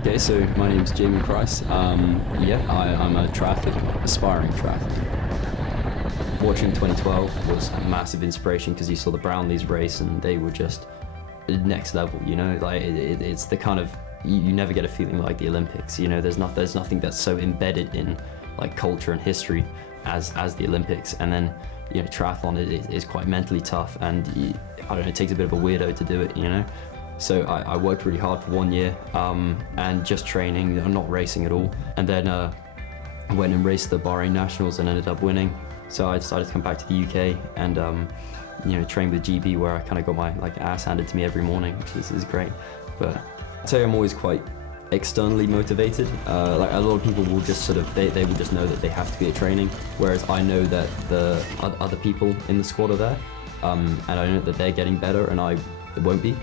Okay, so my name's Jamie Price. I'm a triathlete, aspiring triathlete. Watching 2012 was a massive inspiration because you saw the Brownlees race and they were just next level, you know? Like it's the kind of, you never get a feeling like the Olympics, you know? There's nothing that's so embedded in like culture and history as the Olympics. And then, you know, triathlon is quite mentally tough and I don't know, it takes a bit of a weirdo to do it, you know? So I worked really hard for 1 year and just training, not racing at all. And then I went and raced the Bahrain Nationals and ended up winning. So I decided to come back to the UK and you know, train with GB where I kind of got my ass handed to me every morning, which is great. But I'd say I'm always quite externally motivated. Like a lot of people will just they will just know that they have to be at training, whereas I know that the other people in the squad are there, and I know that they're getting better and I won't be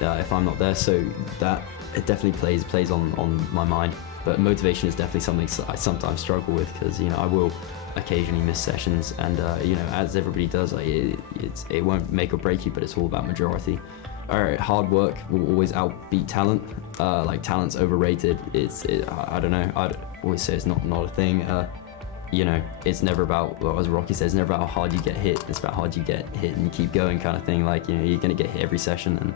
if I'm not there. So that it definitely plays on my mind. But motivation is definitely something I sometimes struggle with because, you know, I will occasionally miss sessions and you know, as everybody does, like, it won't make or break you, but it's all about majority. Alright, hard work will always outbeat talent. Like talent's overrated. I don't know, I'd always say it's not a thing. You know, it's never about, well, as Rocky says, it's never about how hard you get hit, it's about how hard you get hit and keep going kind of thing. Like, you know, you're gonna get hit every session. And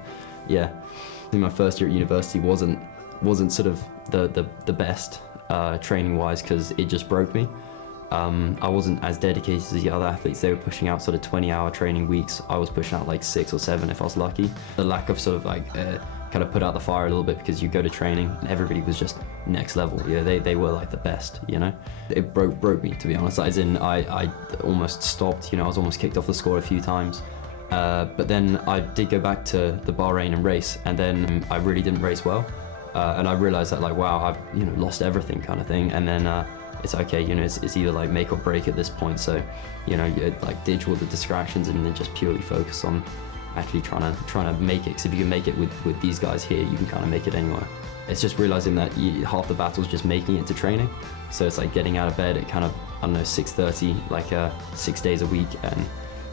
yeah, I think my first year at university wasn't sort of the best training wise because it just broke me. I wasn't as dedicated as the other athletes. They were pushing out sort of 20-hour training weeks. I was pushing out like 6 or 7 if I was lucky. The lack of sort of like kind of put out the fire a little bit because you go to training and everybody was just next level. Yeah, they were like the best, you know. It broke me, to be honest. As in, I almost stopped. You know, I was almost kicked off the squad a few times. But then I did go back to the Bahrain and race, and then I really didn't race well. And I realized that, like, wow, I've, you know, lost everything kind of thing. And then it's okay, you know, it's either like make or break at this point. So, you know, you like ditch all the distractions and then just purely focus on actually trying to make it. Because if you can make it with these guys here, you can kind of make it anywhere. It's just realizing that half the battle is just making it to training. So it's like getting out of bed at kind of, I don't know, 6:30, like 6 days a week, and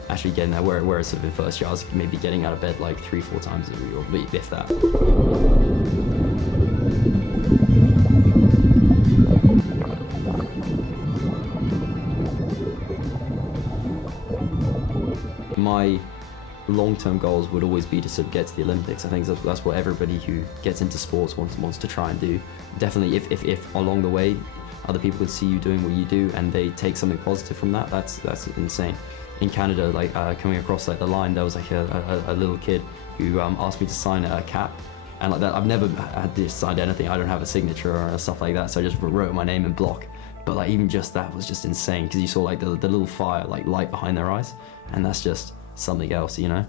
actually getting there. Whereas sort of in first year, I was maybe getting out of bed like 3-4 times a week, or if that. My long-term goals would always be to sort of get to the Olympics. I think that's what everybody who gets into sports wants to try and do. Definitely, if along the way other people can see you doing what you do and they take something positive from that, that's insane. In Canada, like coming across like the line, there was like a little kid who asked me to sign a cap, and like that, I've never had to sign anything. I don't have a signature or stuff like that, so I just wrote my name in block. But like even just that was just insane because you saw like the little fire like light behind their eyes, and that's just something else, you know.